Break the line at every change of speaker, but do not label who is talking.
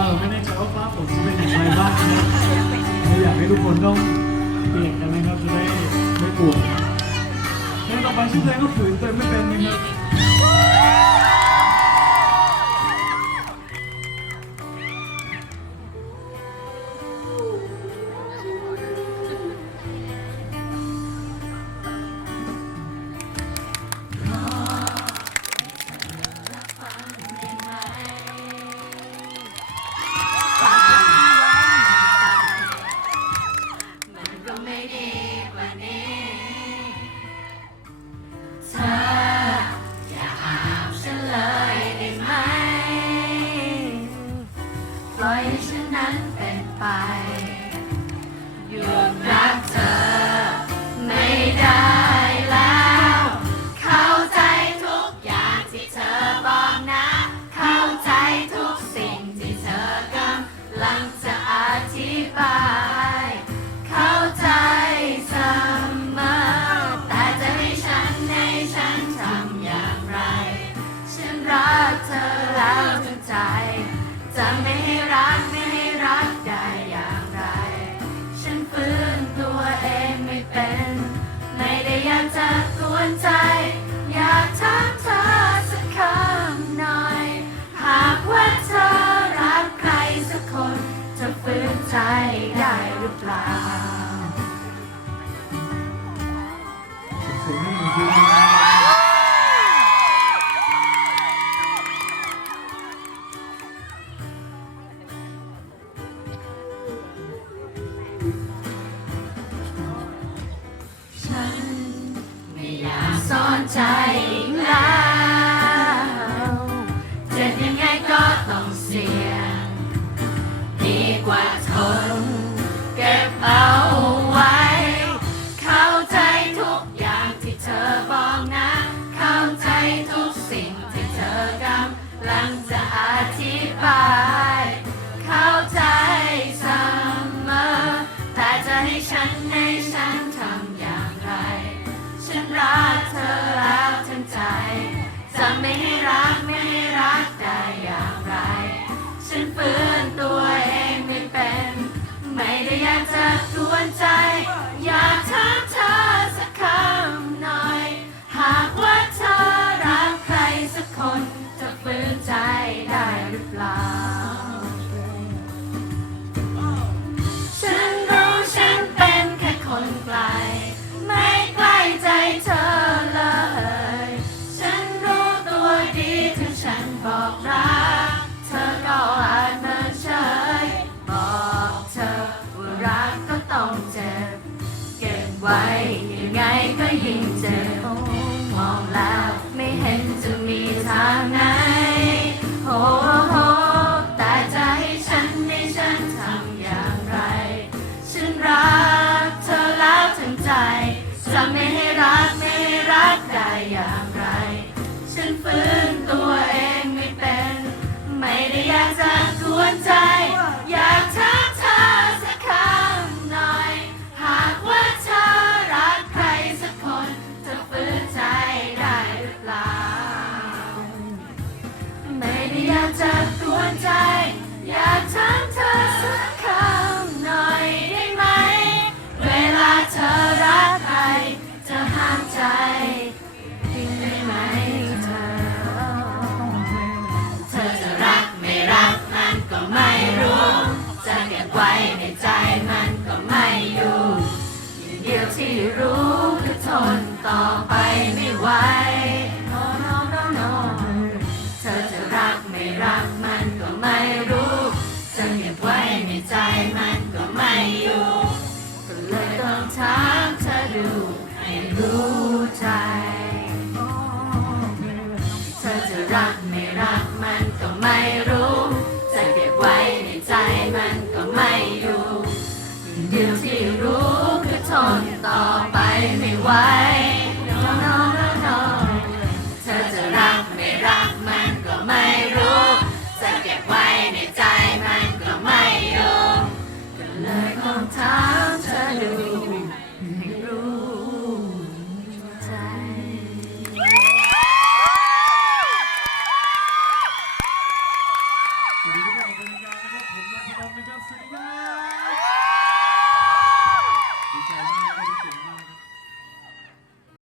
าเราไม่แน่ใจว่าฟ้าฝนจะเป็นอย่างไรบ้างนะครับอยากให้ทุกคนต้องเปลี่ยนกันนะครับจะได้ไม่ปวดเพลงต่อไปชื่อเพลงก็ฝืนตัวไม่เป็นนะครับ
在。dancer. องเจ็บเก็บไว้ยังไงก็ยิ่งเจ็บมองแล้วไม่เห็นจะ
มี
ทางไหนโอ้โหแต่ใจฉันให้ฉันทำอย่างไร ฉันรักเธอแล้วทั้งใจ จะไม่ให้รักไม่ให้รักได้อย่างไร ฉันฟื้นตัว อยากจะกวนใจ time to do. And ดีทุกคนเป็นกำลังใจนะครับผมนักร้องนะ
ครับสุริยา